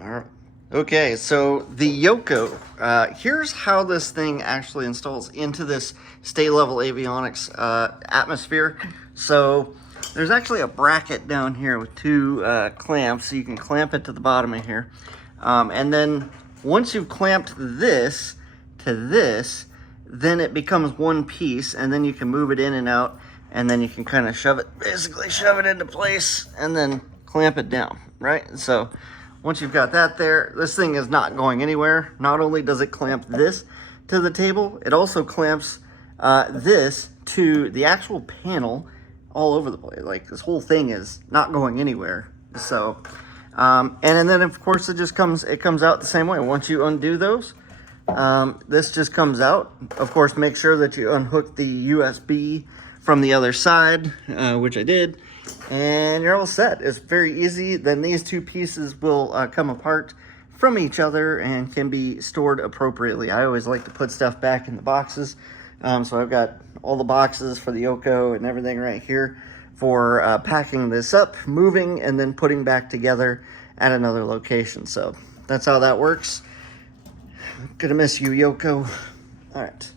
All right. Okay, so the Yoko, here's how this thing actually installs into this state level avionics atmosphere. So there's actually a bracket down here with two clamps, so you can clamp it to the bottom of here. And then once you've clamped this to this, then it becomes one piece, and then you can move it in and out, and then you can kind of basically shove it into place and then clamp it down, right? So once you've got that there, this thing is not going anywhere. Not only does it clamp this to the table, it also clamps this to the actual panel all over the place. Like, this whole thing is not going anywhere. So, and then of course it comes out the same way. Once you undo those, this just comes out. Of course, make sure that you unhook the USB from the other side, which I did, and you're all set. It's very easy. Then these two pieces will come apart from each other and can be stored appropriately. I always like to put stuff back in the boxes. So I've got all the boxes for the Yoko and everything right here for packing this up, moving, and then putting back together at another location. So that's how that works. Gonna miss you, Yoko. All right.